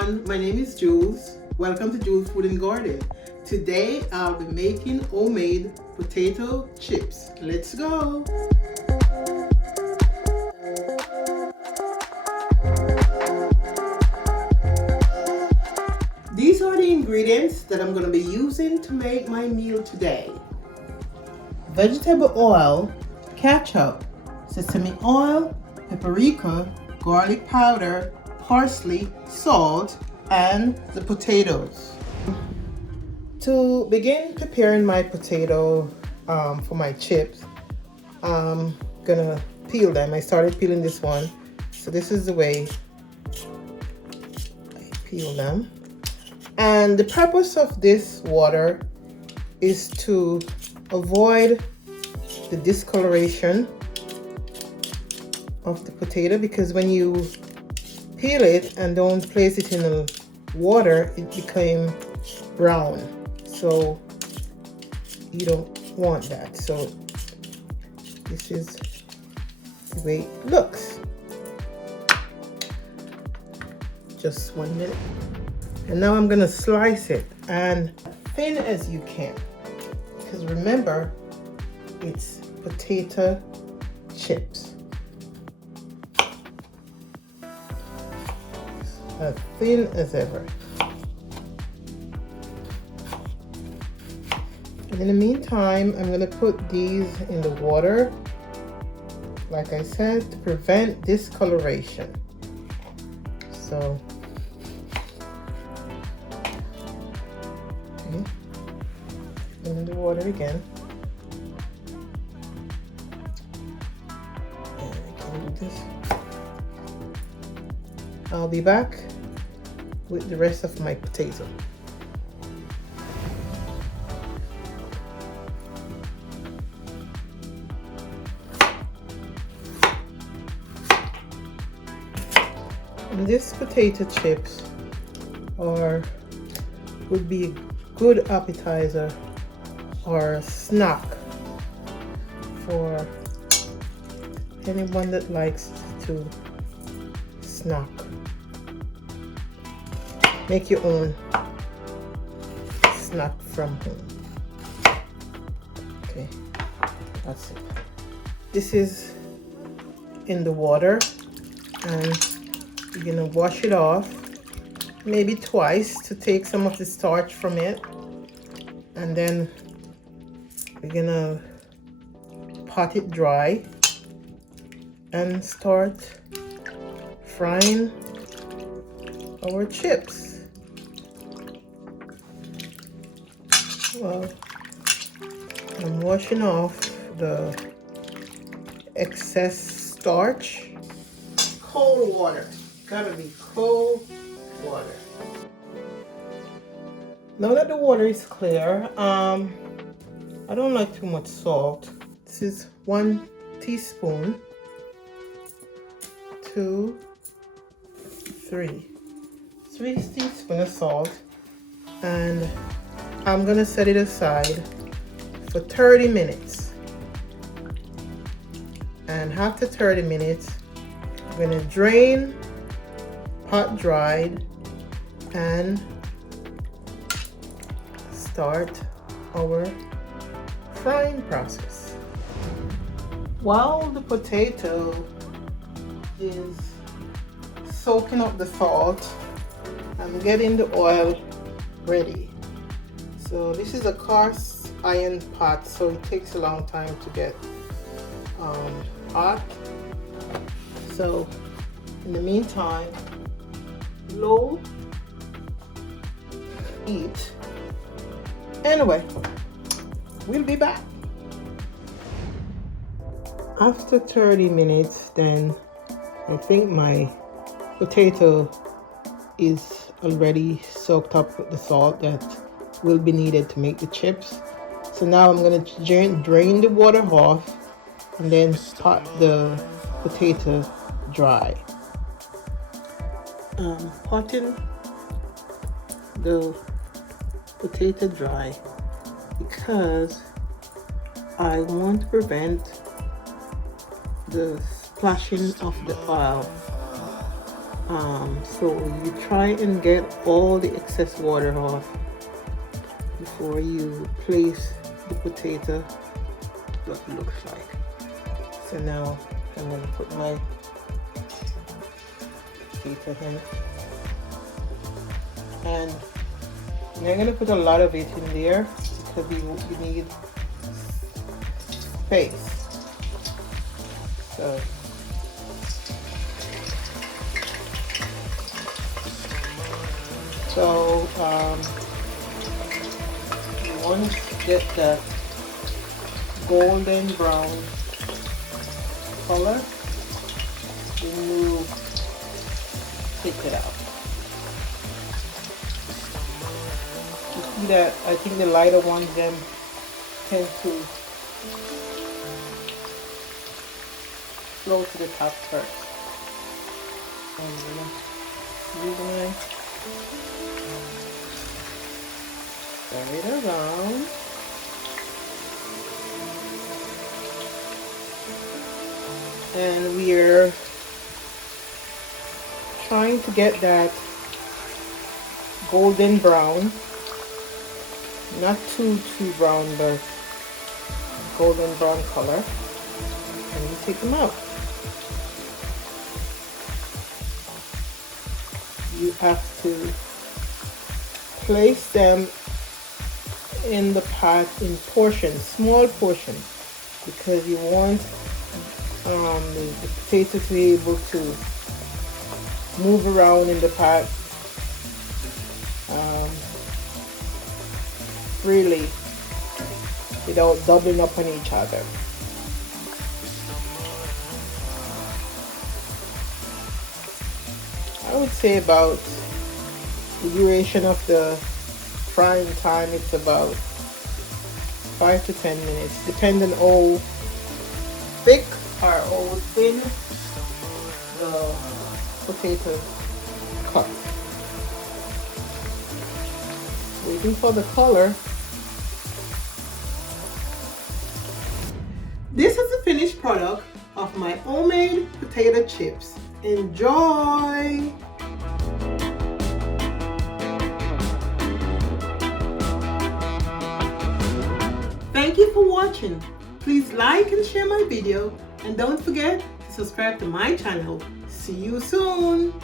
everyone, my name is Jules. Welcome to Jules Food and Garden. Today I'll be making homemade potato chips. Let's go! These are the ingredients that I'm going to be using to make my meal today. Vegetable oil, ketchup, sesame oil, paprika, garlic powder, parsley, salt, and the potatoes. To begin preparing my potato for my chips, I'm gonna peel them. I started peeling this one, so this is the way I peel them. And the purpose of this water is to avoid the discoloration of the potato, because when you peel it and don't place it in the water, it became brown, so you don't want that. So this is the way it looks. Just 1 minute, and now I'm gonna slice it and thin as you can, because remember, it's potato chips. As thin as ever. And in the meantime, I'm going to put these in the water, like I said, to prevent discoloration. So, okay, in the water again. And I can do this. I'll be back with the rest of my potato. And this potato chips would be a good appetizer or a snack for anyone that likes to snack. Make your own snack from home. Okay, that's it. This is in the water, and you're gonna wash it off maybe twice to take some of the starch from it, and then we're gonna pot it dry and start frying our chips. Well, I'm washing off the excess starch. Cold water. Gotta be cold water. Now that the water is clear, I don't like too much salt. This is 1 teaspoon, 2, 3 teaspoons of salt, and I'm gonna set it aside for 30 minutes. And after 30 minutes, I'm gonna drain, pot dried, and start our frying process. While the potato is soaking up the salt, I'm getting the oil ready. So this is a cast iron pot, so it takes a long time to get hot. So in the meantime, low heat. Anyway, we'll be back. After 30 minutes, then I think my potato is already soaked up with the salt that will be needed to make the chips. So now I'm going to drain the water off and then pot the potato dry. Potting the potato dry because I want to prevent the splashing of the oil So you try and get all the excess water off before you place the potato. What it looks like. So now I'm going to put my potato in, and I'm not going to put a lot of it in there because you need space. So you want to get that golden brown color, then you take it out. You see that I think the lighter ones then tend to flow to the top first. I'm gonna use my stir it around. And we're trying to get that golden brown, not too brown, but golden brown color, and you take them out. You have to place them in the pot in portions, small portions, because you want the potato to be able to move around in the pot freely without doubling up on each other. I would say about the duration of the frying time, it's about 5 to 10 minutes, depending on how thick or how thin the potato cut. Waiting for the color. This is the finished product of my homemade potato chips. Enjoy! Thank you for watching. Please like and share my video, and don't forget to subscribe to my channel. See you soon!